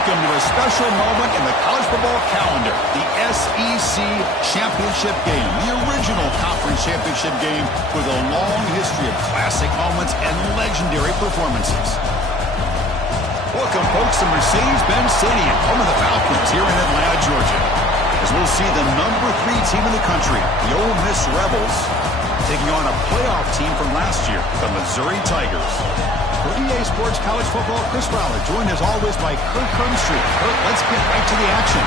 Welcome to a special moment in the college football calendar, the SEC Championship Game, the original conference championship game with a long history of classic moments and legendary performances. Welcome, folks, to Mercedes-Benz Stadium, home of the Falcons here in Atlanta, Georgia, as we'll see the #3 team in the country, the Ole Miss Rebels, taking on a playoff team from last year, the Missouri Tigers. For EA Sports College Football, Chris Fowler, joined as always by Kirk Crumbstreet. Kirk, let's get right to the action.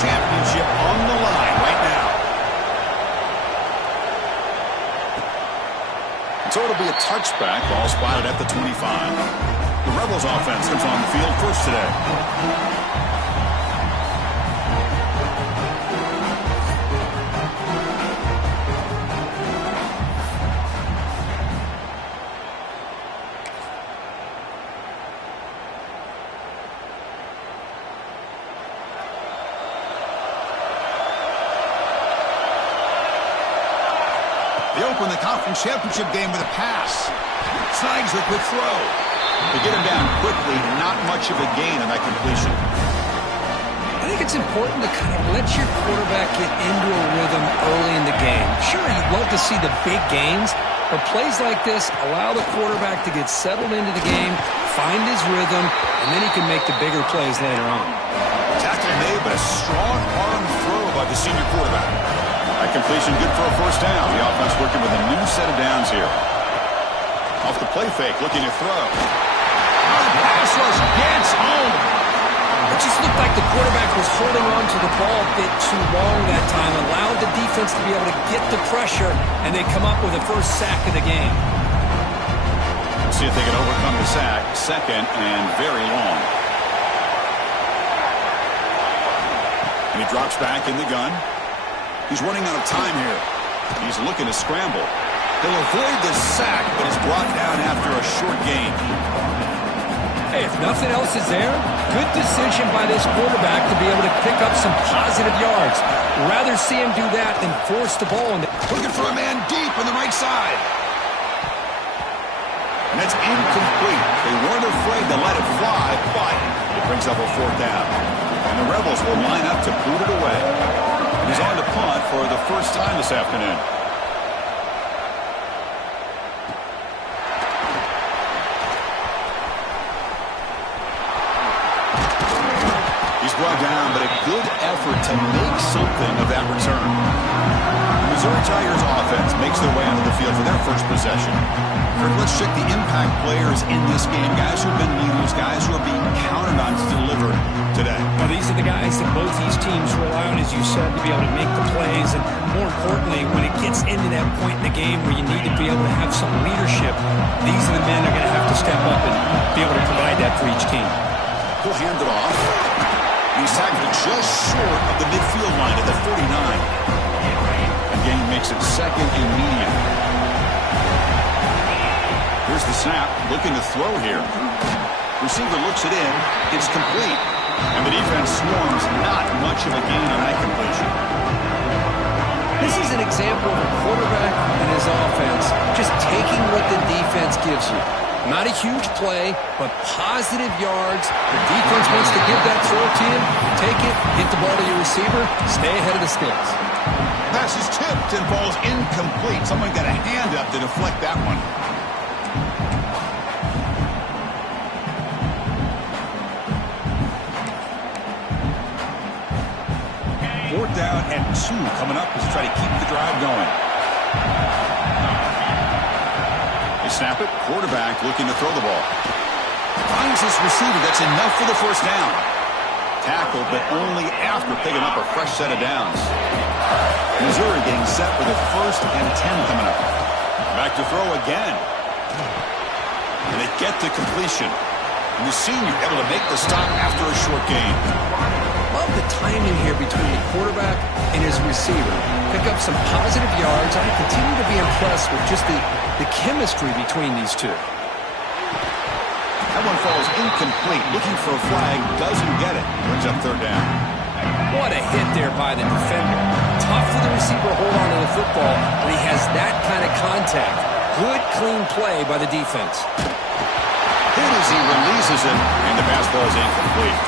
Championship on the line right now. So it'll be a touchback, ball spotted at the 25. The Rebels offense comes on the field first today. They open the conference championship game with a pass. Snags a quick throw. They get him down quickly, not much of a gain on that completion. I think it's important to kind of let your quarterback get into a rhythm early in the game. Sure, you'd love to see the big gains, but plays like this allow the quarterback to get settled into the game, find his rhythm, and then he can make the bigger plays later on. Tackle made, but a strong arm throw by the senior quarterback. That completion good for a first down. The offense working with a new set of downs here. Off the play fake, looking to throw. The pass rush gets home. It just looked like the quarterback was holding on to the ball a bit too long that time, allowed the defense to be able to get the pressure, and they come up with the first sack of the game. We'll see if they can overcome the sack. Second and very long. And he drops back in the gun. He's running out of time here. He's looking to scramble. He'll avoid the sack, but is brought down after a short gain. Hey, if nothing else is there, good decision by this quarterback to be able to pick up some positive yards. Rather see him do that than force the ball. Looking for a man deep on the right side. And that's incomplete. They weren't afraid to let it fly, but it brings up a fourth down. And the Rebels will line up to boot it away. He's on to punt for the first time this afternoon. He's brought down, but a good effort to make something of that return. The Missouri Tigers offense makes their way onto the field for their first possession. Let's check the impact players in this game. Guys who have been leaders, guys who are being counted on to deliver today. Well, these are the guys that both these teams rely on, as you said, to be able to make the plays. And more importantly, when it gets into that point in the game where you need to be able to have some leadership, these are the men that are going to have to step up and be able to provide that for each team. He'll hand it off. He's tackled just short of the midfield line at the 49. And game makes it second and medium. Here's the snap, looking to throw here. Receiver looks it in, it's complete. And the defense swarms, not much of a gain on that completion. This is an example of a quarterback and his offense just taking what the defense gives you. Not a huge play, but positive yards. The defense wants to give that throw to you. Take it, get the ball to your receiver, stay ahead of the sticks. Pass is tipped and falls incomplete. Someone got a hand up to deflect that one. Fourth down and 2 coming up as they try to keep the drive going. They snap it. Quarterback looking to throw the ball. Finds his receiver. That's enough for the first down. Tackled, but only after picking up a fresh set of downs. Missouri getting set for the 1st and 10 coming up. Back to throw again. And they get the completion. And the senior able to make the stop after a short gain. Love love the timing here between the quarterback and his receiver. Pick up some positive yards. I continue to be impressed with just the chemistry between these two. That one falls incomplete. Looking for a flag. Doesn't get it. Brings up third down. What a hit there by the defender. Tough for the receiver to hold on to the football when he has that kind of contact. Good, clean play by the defense. Hit as he releases it, and the pass ball is incomplete.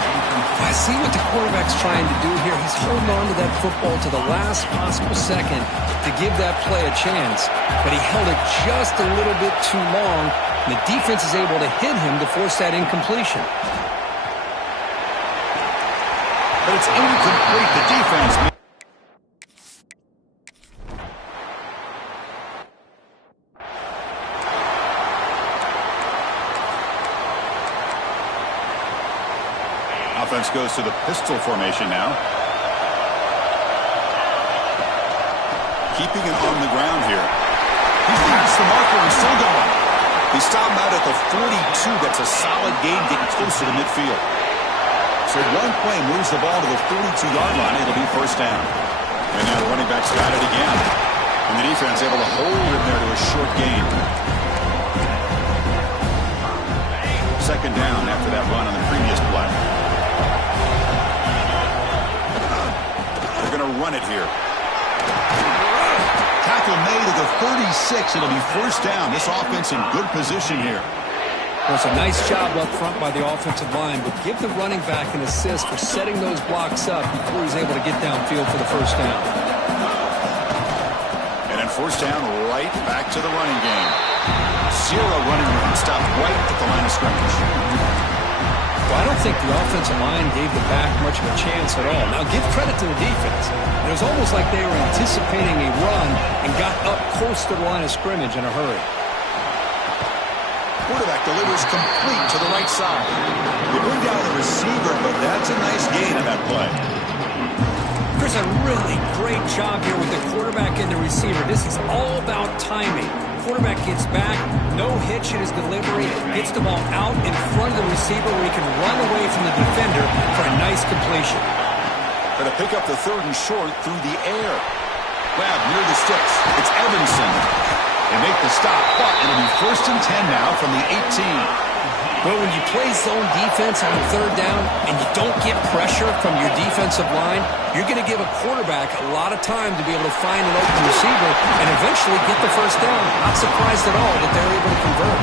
I see what the quarterback's trying to do here. He's holding on to that football to the last possible second to give that play a chance. But he held it just a little bit too long, and the defense is able to hit him to force that incompletion. But it's incomplete. The defense... Offense goes to the pistol formation now. Keeping it on the ground here. He's past the marker and still going. He stopped out at the 42. That's a solid gain getting closer to midfield. So one play moves the ball to the 42-yard line. It'll be first down. And now the running back's got it again. And the defense able to hold him there to a short gain. Second down after that run on the previous play. They're going to run it here. Tackle made at the 36. It'll be first down. This offense in good position here. Well, it's a nice job up front by the offensive line, but give the running back an assist for setting those blocks up before he's able to get downfield for the first down. And then first down, right back to the running game. Zero running room, stopped right at the line of scrimmage. Well, I don't think the offensive line gave the back much of a chance at all. Now, give credit to the defense. It was almost like they were anticipating a run and got up close to the line of scrimmage in a hurry. Quarterback delivers complete to the right side. They bring down the receiver, but that's a nice gain on that play. There's a really great job here with the quarterback and the receiver. This is all about timing. Quarterback gets back, no hitch in his delivery, gets the ball out in front of the receiver where he can run away from the defender for a nice completion. Going to pick up the third and short through the air. Grab near the sticks. It's Evanson. They make the stop, but it'll be first and 10 now from the 18. Well, when you play zone defense on third down and you don't get pressure from your defensive line, you're going to give a quarterback a lot of time to be able to find an open receiver and eventually get the first down. Not surprised at all that they're able to convert.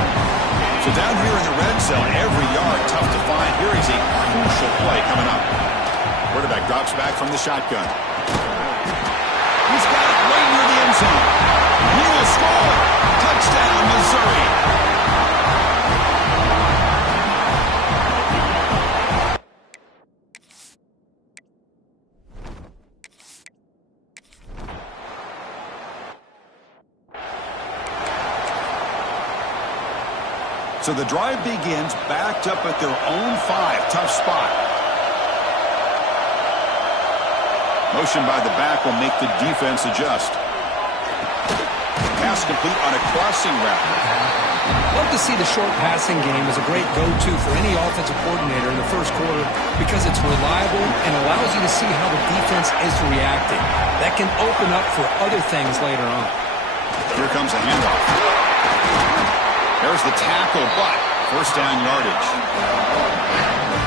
So down here in the red zone, every yard tough to find. Here is a crucial play coming up. Quarterback drops back from the shotgun. He's got it right near the end zone. He will score. Touchdown, Missouri. So the drive begins backed up at their own 5. Tough spot. Motion by the back will make the defense adjust. Pass complete on a crossing route. Love to see the short passing game as a great go-to for any offensive coordinator in the first quarter because it's reliable and allows you to see how the defense is reacting. That can open up for other things later on. Here comes a handoff. There's the tackle, but first down yardage.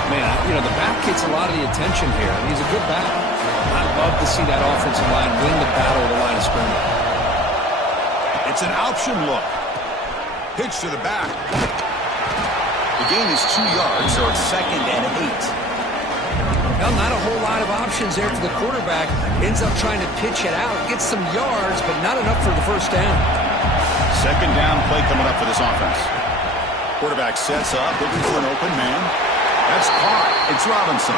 Man, you know, the back gets a lot of the attention here. He's a good back. I'd love to see that offensive line win the battle of the line of scrimmage. It's an option look. Pitch to the back. The gain is 2 yards, so it's second and 8. Well, not a whole lot of options there for the quarterback. Ends up trying to pitch it out, gets some yards, but not enough for the first down. Second down play coming up for this offense. Quarterback sets up, looking for an open man. That's caught. It's Robinson.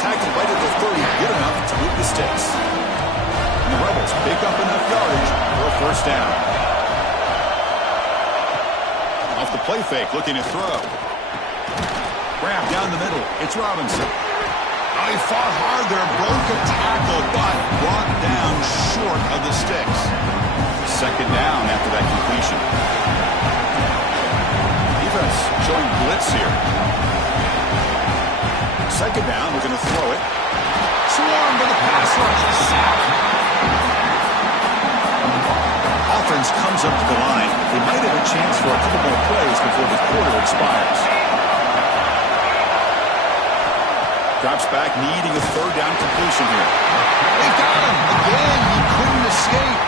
Tackled right at the 30, good enough to move the sticks. And the Rebels pick up enough yardage for a first down. Off the play fake, looking to throw. Grab down the middle. It's Robinson. Oh, he fought hard there, broke a tackle, but brought down short of the sticks. Second down after that completion. Defense showing blitz here. Second down, we're going to throw it. Swarm with the pass rush. Sack. Offense comes up to the line. They might have a chance for a couple more plays before the quarter expires. Drops back, needing a third down completion here. They got him. Again, he couldn't escape.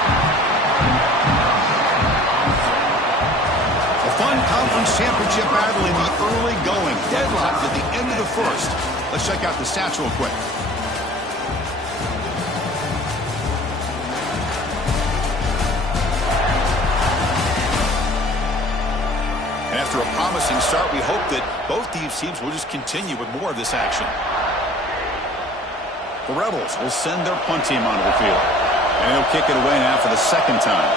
A fun conference championship battle in the early going. Deadlocked at the end of the first. Let's check out the stats real quick. And after a promising start, we hope that both these teams will just continue with more of this action. The Rebels will send their punt team onto the field. And they'll kick it away now for the second time.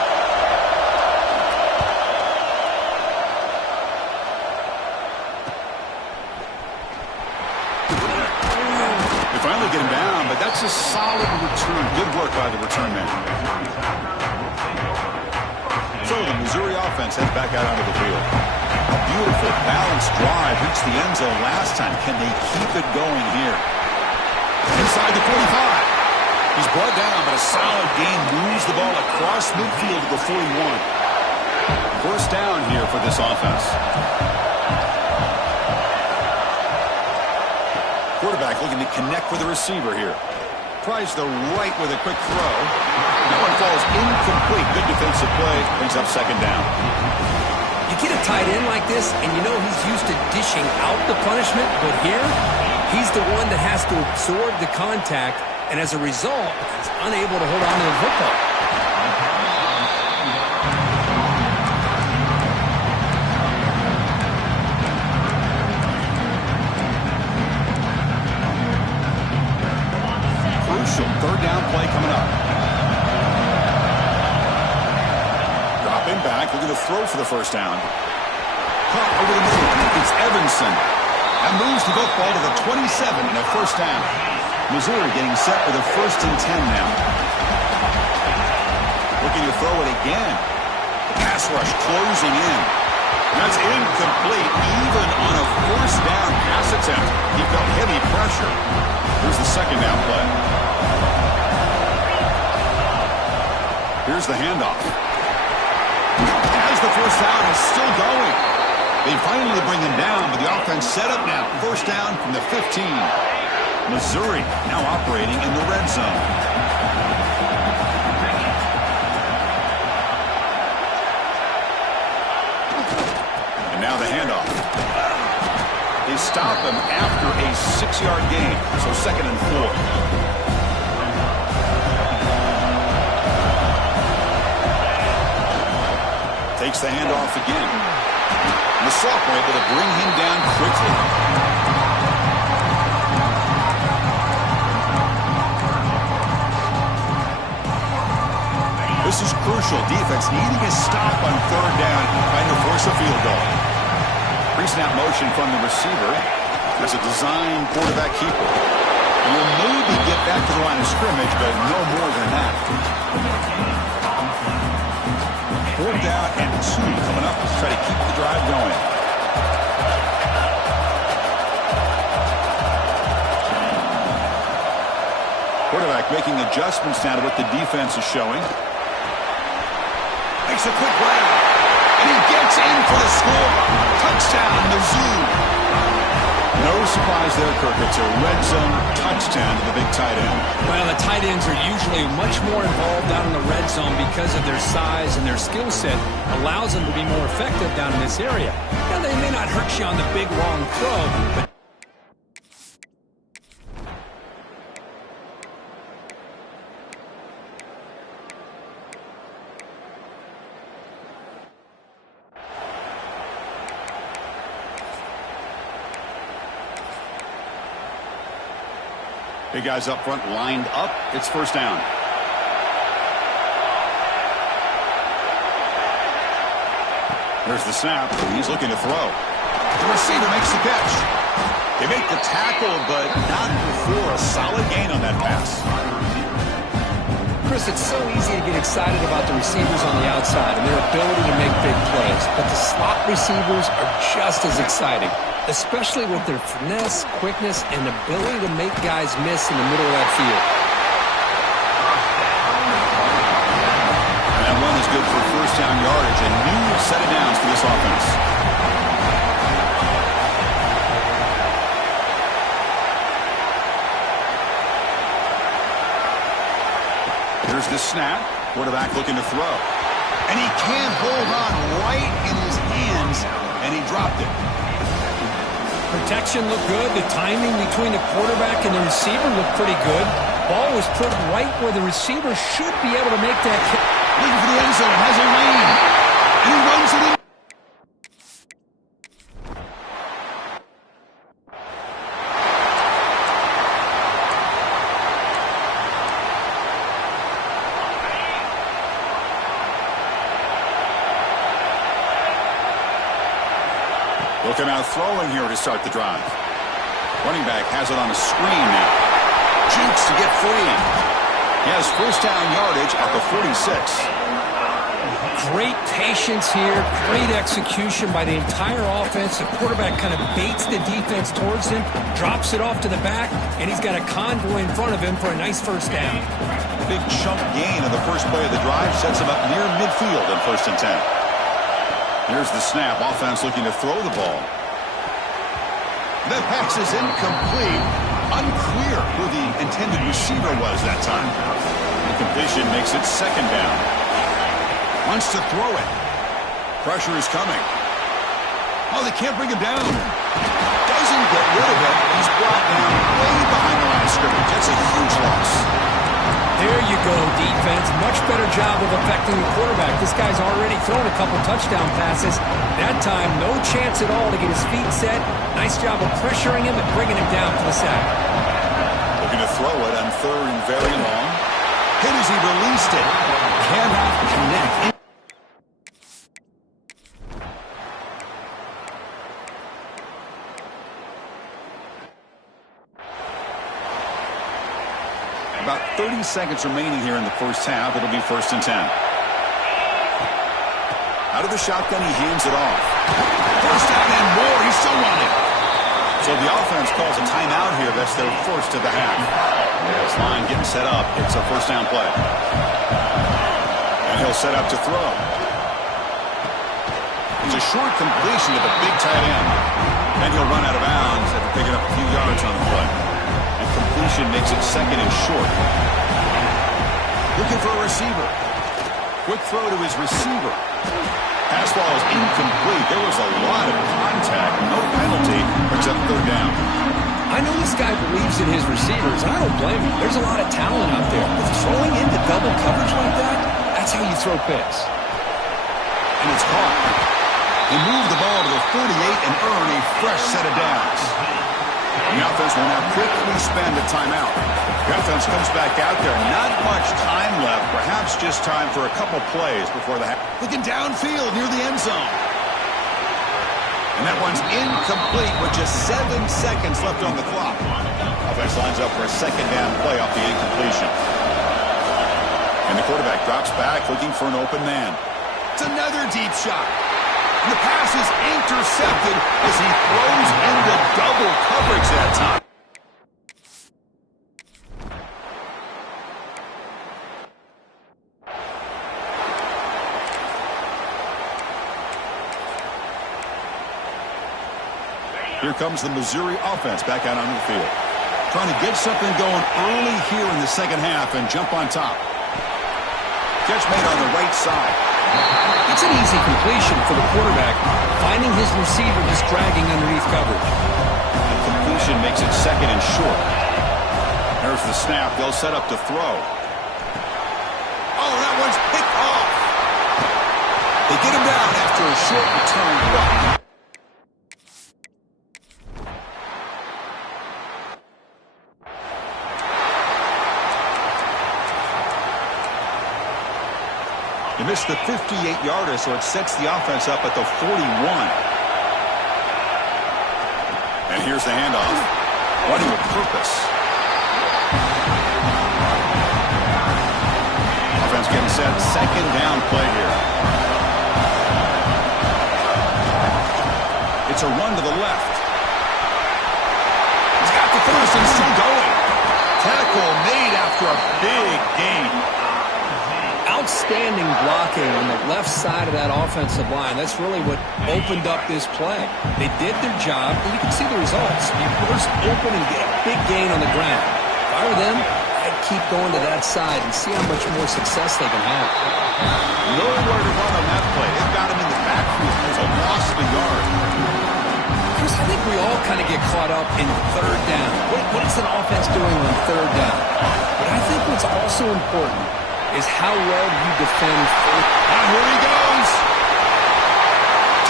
They finally get him down, but that's a solid return. Good work by the return man. So the Missouri offense heads back out onto the field. A beautiful, balanced drive reached the end zone last time. Can they keep it going here? Inside the 45. He's brought down, but a solid gain moves the ball across midfield to the 41. First down here for this offense. Quarterback looking to connect with the receiver here. Tries the right with a quick throw. That one falls incomplete. Good defensive play. Brings up second down. You get a tight end like this, and you know he's used to dishing out the punishment, but here, he's the one that has to absorb the contact, and as a result, he's unable to hold on to the football. Crucial third down play coming up. Dropping back, looking to throw for the first down. Caught over the middle. It's Evanson. That moves the football to the 27 and a first down. Missouri getting set for the 1st and 10 now. Looking to throw it again. Pass rush closing in. And that's incomplete. Even on a first down pass attempt, he felt heavy pressure. Here's the second down play. Here's the handoff. As the first down is still going. They finally bring him down, but the offense set up now. First down from the 15. Missouri now operating in the red zone. And now the handoff. They stop him after a 6-yard gain, so 2nd and 4. Takes the handoff again. The sophomore able to bring him down quickly. This is crucial. Defense needing a stop on third down, trying to force a field goal. Pre-snap motion from the receiver. There's a design quarterback keeper. And will maybe get back to the line of scrimmage, but no more than that. 4th down and 2 coming up to try to keep the drive going. Quarterback making adjustments now to what the defense is showing. Makes a quick grab. And he gets in for the score. Touchdown, Mizzou. No surprise there, Kirk. It's a red zone touchdown to the big tight end. Well, the tight ends are usually much more involved down in the red zone because of their size and their skill set allows them to be more effective down in this area. Now, they may not hurt you on the big, long throw, but big guys up front lined up. It's first down. There's the snap. He's looking to throw. The receiver makes the catch. They make the tackle, but not before a solid gain on that pass. Chris, it's so easy to get excited about the receivers on the outside and their ability to make big plays, but the slot receivers are just as exciting, especially with their finesse, quickness, and ability to make guys miss in the middle of that field. And that run is good for first down yardage and new set of downs for this offense. Here's the snap. Quarterback looking to throw. And he can't hold on right in his hands, and he dropped it. Protection looked good. The timing between the quarterback and the receiver looked pretty good. Ball was put right where the receiver should be able to make that catch. Looking for the end zone. Has a lane. And he runs it in. Looking out throwing here to start the drive. Running back has it on a screen now. Jukes to get free. He has first down yardage at the 46. Great patience here. Great execution by the entire offense. The quarterback kind of baits the defense towards him, drops it off to the back, and he's got a convoy in front of him for a nice first down. Big chunk gain on the first play of the drive sets him up near midfield in 1st and 10. Here's the snap. Offense looking to throw the ball. The pass is incomplete. Unclear who the intended receiver was that time. Incompletion makes it 2nd down. Wants to throw it. Pressure is coming. Oh, they can't bring him down. Doesn't get rid of it. He's brought down way behind the line of scrimmage. That's a huge loss. There you go, defense. Much better job of affecting the quarterback. This guy's already thrown a couple touchdown passes. That time, no chance at all to get his feet set. Nice job of pressuring him and bringing him down for the sack. Looking to throw it on 3rd and very long. Hit as he released it. Cannot connect. About 30 seconds remaining here in the first half. It'll be 1st and 10. Out of the shotgun, he hands it off. First down and more. He's still running. So the offense calls a timeout here. That's their first of the half. This line getting set up. It's a first down play. And he'll set up to throw. It's a short completion to the big tight end. And he'll run out of bounds after picking up a few yards on the play. Completion makes it 2nd and short. Looking for a receiver. Quick throw to his receiver. Pass ball is incomplete. There was a lot of contact. No penalty. Brings up 3rd down. I know this guy believes in his receivers, and I don't blame him. There's a lot of talent out there. But throwing into double coverage like that, that's how you throw picks. And it's caught. They move the ball to the 48 and earn a fresh set of downs. The offense will now quickly spend a timeout. The offense comes back out there. Not much time left. Perhaps just time for a couple plays before the half. Looking downfield near the end zone. And that one's incomplete with just 7 seconds left on the clock. Offense lines up for a 2nd down play off the incompletion. And the quarterback drops back looking for an open man. It's another deep shot. The pass is intercepted as he throws into double coverage that time. Here comes the Missouri offense back out on the field. Trying to get something going early here in the 2nd half and jump on top. Catch made on the right side. It's an easy completion for the quarterback, finding his receiver just dragging underneath coverage. The completion makes it 2nd and short. There's the snap. They'll set up to throw. Oh, that one's picked off. They get him down after a short return run. He missed the 58-yarder, so it sets the offense up at the 41. And here's the handoff. Running with purpose. set second down play here. It's a run to the left. He's got the first and still going. Tackle made after a big gain. Outstanding blocking on the left side of that offensive line. That's really what opened up this play. They did their job, and you can see the results. You burst open and get a big gain on the ground. If I were them, I'd keep going to that side and see how much more success they can have. Nowhere to run on that play. They've got him in the backfield. There's a loss of a yard. Chris, I think we all kind of get caught up in third down. What is an offense doing on third down? But I think what's also important is how well you defend first. Here he goes.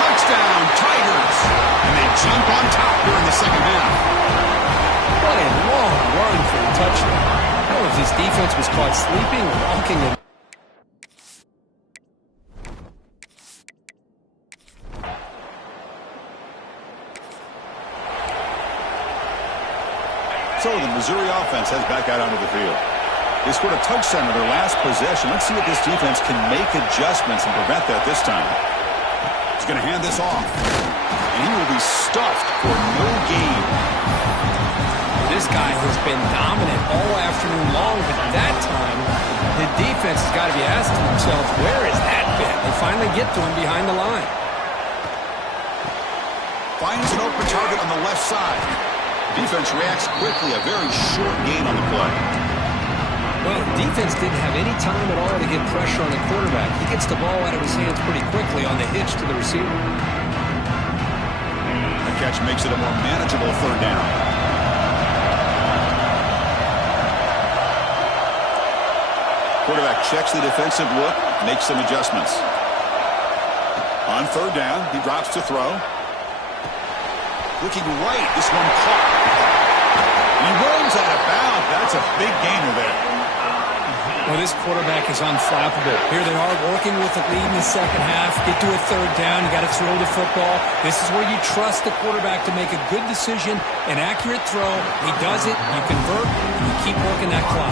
Touchdown, Tigers. And they jump on top here in the second half. What a long run for the touchdown. I don't know if this defense was caught sleeping or walking in. So the Missouri offense heads back out onto the field. They scored a touchdown in their last possession. Let's see if this defense can make adjustments and prevent that this time. He's going to hand this off. And he will be stuffed for no gain. This guy has been dominant all afternoon long, but that time, the defense has got to be asking themselves, where has that been? They finally get to him behind the line. Finds an open target on the left side. Defense reacts quickly. A very short gain on the play. Well, the defense didn't have any time at all to get pressure on the quarterback. He gets the ball out of his hands pretty quickly on the hitch to the receiver. The catch makes it a more manageable third down. Quarterback checks the defensive look, makes some adjustments. On third down, he drops to throw. Looking right, this one caught. He runs out of bounds. That's a big gainer there. Well, this quarterback is unflappable. Here they are working with the lead in the second half. Get to a third down. You got to throw the football. This is where you trust the quarterback to make a good decision, an accurate throw. He does it. You convert. And you keep working that clock.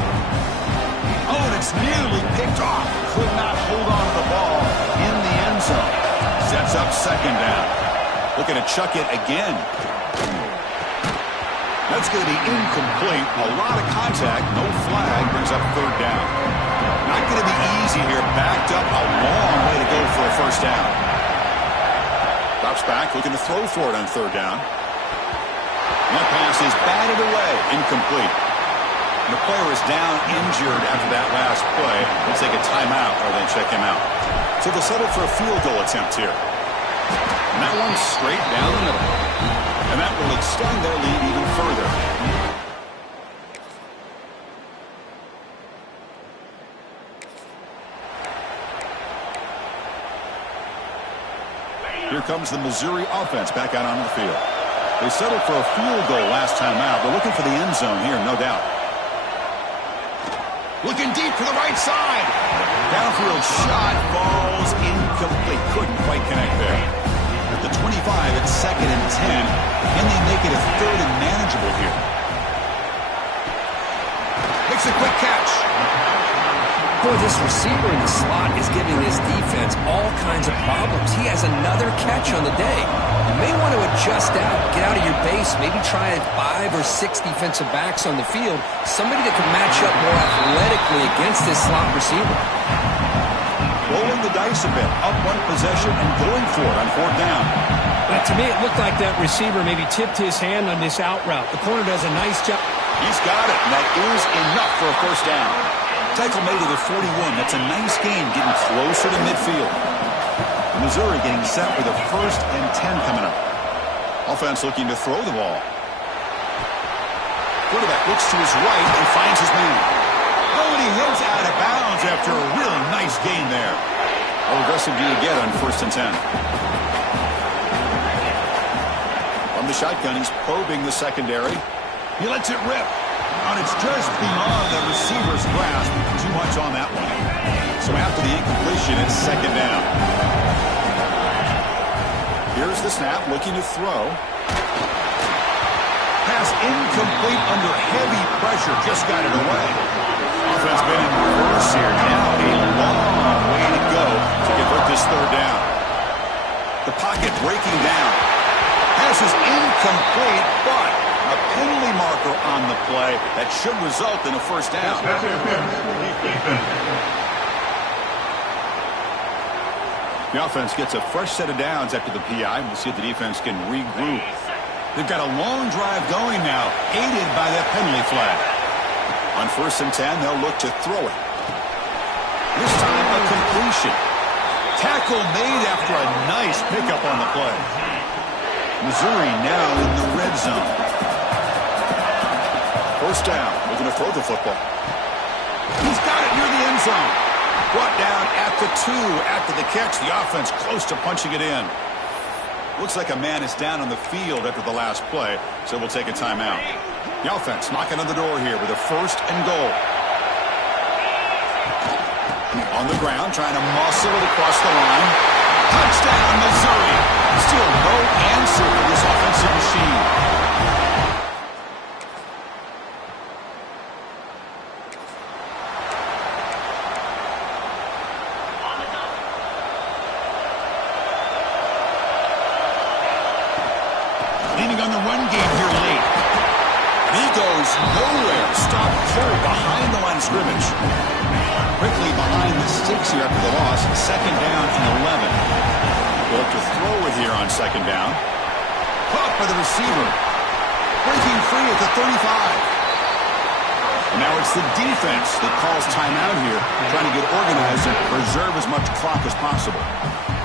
Oh, and it's nearly picked off. Could not hold on to the ball in the end zone. Sets up second down. Looking to chuck it again. That's going to be incomplete. A lot of contact. No flag. Brings up third down. Not going to be easy here. Backed up a long way to go for a first down. Drops back. Looking to throw for it on third down. And that pass is batted away. Incomplete. And the player is down injured after that last play. They'll take a timeout or then check him out. So they'll settle for a field goal attempt here. And that one's straight down the middle. And that will extend their lead even further. Here comes the Missouri offense back out onto the field. They settled for a field goal last time out. They're looking for the end zone here, no doubt. Looking deep for the right side. Downfield shot falls incomplete. Couldn't quite connect there. At the 25, it's second and 10. And they make it a third and manageable here. Makes a quick catch. Boy, this receiver in the slot is giving this defense all kinds of problems. He has another catch on the day. You may want to adjust out, get out of your base, maybe try 5 or 6 defensive backs on the field, somebody that can match up more athletically against this slot receiver. Rolling the dice a bit, up one possession and going for it on fourth down. To me, it looked like that receiver maybe tipped his hand on this out route. The corner does a nice job. He's got it, and that is enough for a first down. Tackle made to the 41. That's a nice gain, getting closer to midfield. Missouri getting set with a first and 10 coming up. Offense looking to throw the ball. Quarterback looks to his right and finds his man. Oh, and he heads out of bounds after a really nice gain there. How aggressive do you get on first and 10? From the shotgun, he's probing the secondary. He lets it rip. And it's just beyond the receiver's grasp. Too much on that one. So after the incompletion, it's second down. Here's the snap, looking to throw. Pass incomplete under heavy pressure. Just got it away. Offense been in reverse here. Now a long this third down. The pocket breaking down. Pass is incomplete, but a penalty marker on the play that should result in a first down. The offense gets a fresh set of downs after the PI. We'll see if the defense can regroup. They've got a long drive going now, aided by that penalty flag. On 1st and 10, they'll look to throw it. This time, a completion. Tackle made after a nice pickup on the play. Missouri now in the red zone. First down. Looking to throw the football. He's got it near the end zone. Brought down at the 2 after the catch. The offense close to punching it in. Looks like a man is down on the field after the last play, so we'll take a timeout. The offense knocking on the door here with a 1st and goal. On the ground, trying to muscle it across the line. Touchdown, Missouri. Still no answer for this offensive machine. Leaning on the run game here late. He goes nowhere. Stop cold behind the line of scrimmage. Quickly behind the sticks here after the loss. 2nd down and 11. We'll look to throw it here on 2nd down. Caught by the receiver. Breaking free at the 35. And now it's the defense that calls timeout here, trying to get organized and preserve as much clock as possible.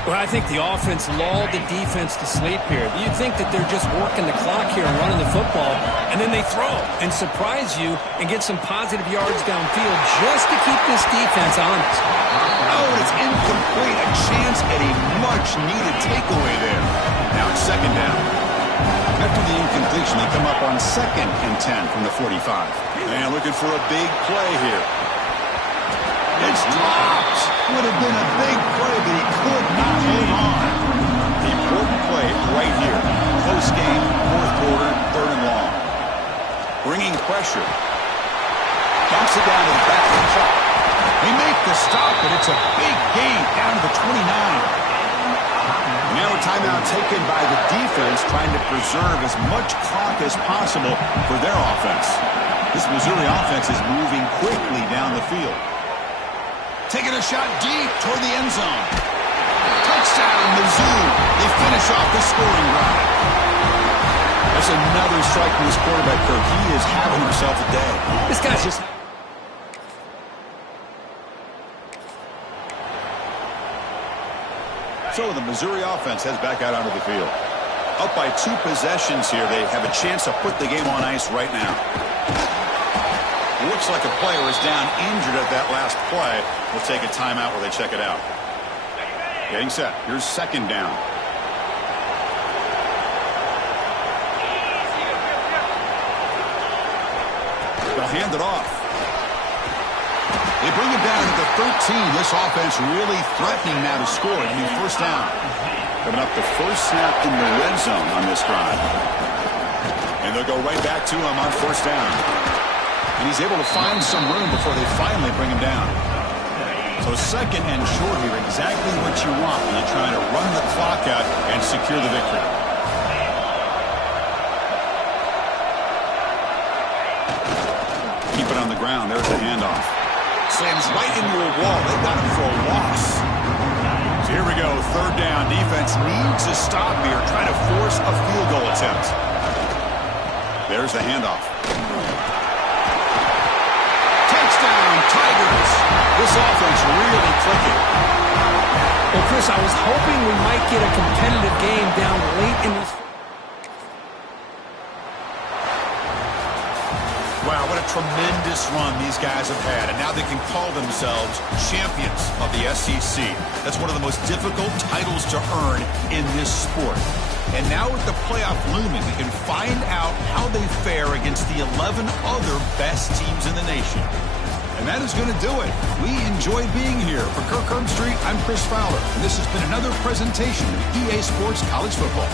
Well, I think the offense lulled the defense to sleep here. You'd think that they're just working the clock here and running the football, and then they throw and surprise you and get some positive yards downfield just to keep this defense honest. Oh, and it's incomplete. A chance at a much-needed takeaway there. Now it's 2nd down. After the incompletion, they come up on 2nd and 10 from the 45. And looking for a big play here. It's dropped. Would have been a big play, but he could not hold on. The important play right here. Close game, 4th quarter, 3rd and long. Bringing pressure. Dumps it down to the back of the clock. They make the stop, but it's a big gain down to the 29. Now a timeout taken by the defense, trying to preserve as much clock as possible for their offense. This Missouri offense is moving quickly down the field. Taking a shot deep toward the end zone. Touchdown, Mizzou. They finish off the scoring drive. That's another strike from this quarterback, Kirk. He is having himself a day. This guy's just... So the Missouri offense heads back out onto the field. Up by 2 possessions here. They have a chance to put the game on ice right now. Looks like a player is down injured at that last play. We'll take a timeout while they check it out. Getting set. Here's 2nd down. They'll hand it off. They bring it down to the 13. This offense really threatening now to score. I mean, 1st down. Coming up the 1st snap in the red zone on this drive. And they'll go right back to him on 1st down. And he's able to find some room before they finally bring him down. So 2nd and short here, exactly what you want when you're trying to run the clock out and secure the victory. Keep it on the ground. There's the handoff. Slams right into a wall. They got him for a loss. So here we go. 3rd down. Defense needs a stop here, trying to force a field goal attempt. There's the handoff. Tigers. This offense really clicking. Well, Chris, I was hoping we might get a competitive game down late in this. Wow, what a tremendous run these guys have had. And now they can call themselves champions of the SEC. That's one of the most difficult titles to earn in this sport. And now with the playoff looming, we can find out how they fare against the 11 other best teams in the nation. And that is going to do it. We enjoyed being here. For Kirk Herbstreit, I'm Chris Fowler. And this has been another presentation of EA Sports College Football.